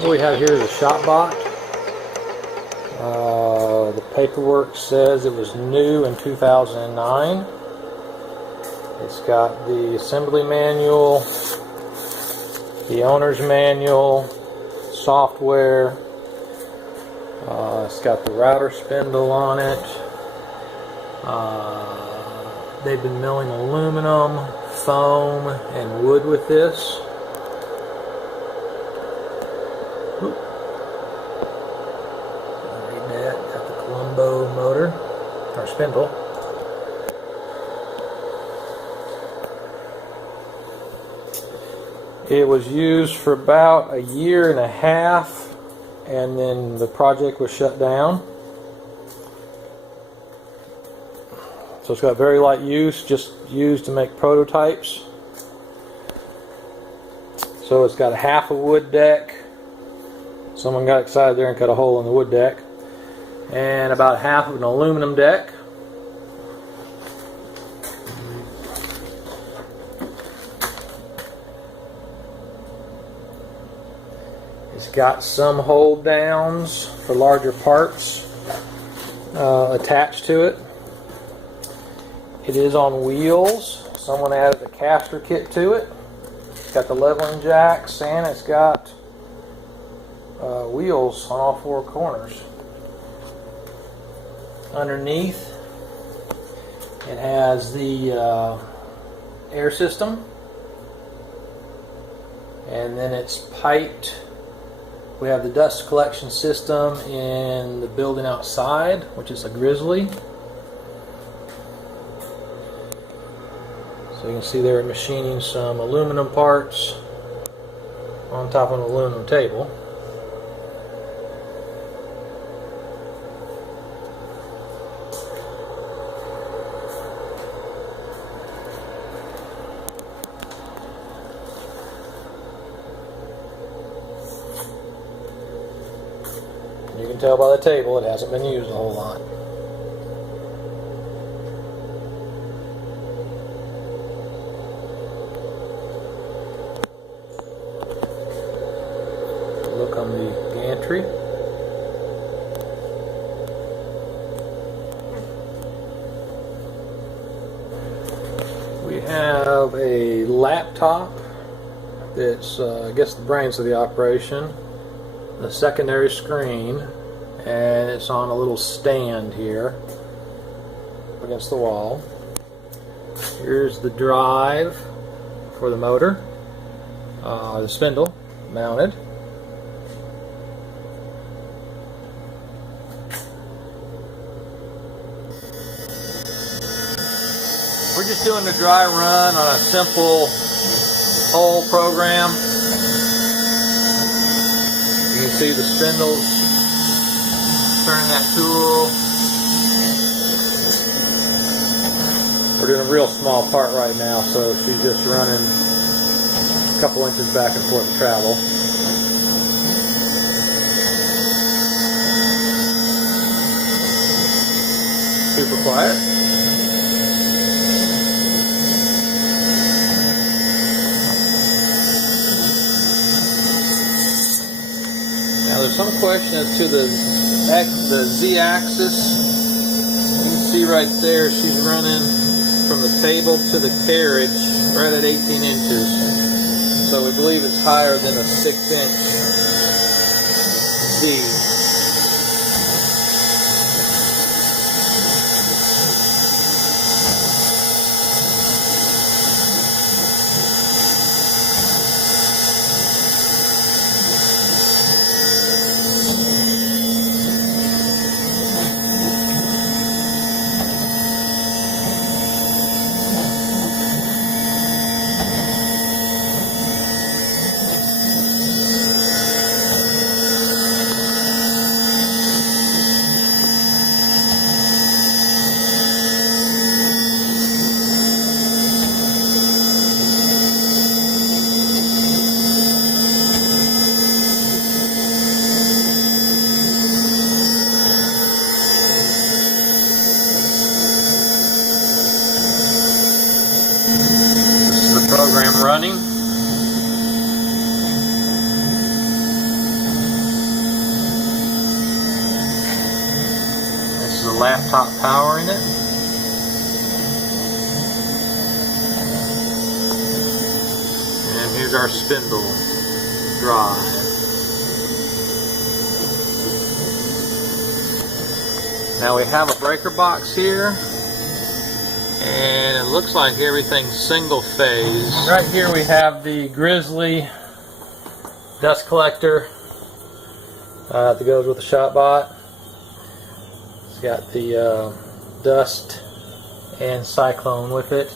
What we have here is a ShopBot. The paperwork says it was new in 2009. It's got the assembly manual, the owner's manual, software. It's got the router spindle on it. They've been milling aluminum, foam, and wood with this. Read that. Got the Columbo motor, or spindle. It was used for about a year and a half, and then the project was shut down. So it's got very light use, just used to make prototypes. So it's got a half a wood deck. Someone got excited there and cut a hole in the wood deck. And about half of an aluminum deck. It's got some hold downs for larger parts attached to it. It is on wheels. Someone added a caster kit to it. It's got the leveling jacks, and it's got wheels on all four corners. Underneath, it has the air system, and then it's piped. We have the dust collection system in the building outside, which is a Grizzly. So you can see they're machining some aluminum parts on top of an aluminum table. You can tell by the table it hasn't been used a whole lot. Look on the gantry. We have a laptop that's I guess the brains of the operation. The secondary screen, and it's on a little stand here against the wall. Here's the drive for the motor, the spindle mounted. We're just doing a dry run on a simple hole program. You can see the spindles turning that tool. We're doing a real small part right now, so she's just running a couple inches back and forth to travel. Super quiet. Now there's some question as to the Z-axis. You can see right there she's running from the table to the carriage right at 18 inches. So we believe it's higher than a 6-inch Z. laptop powering it. And here's our spindle drive. Now we have a breaker box here, and it looks like everything's single phase. Right here we have the Grizzly dust collector that goes with the ShopBot. It's got the dust and cyclone with it.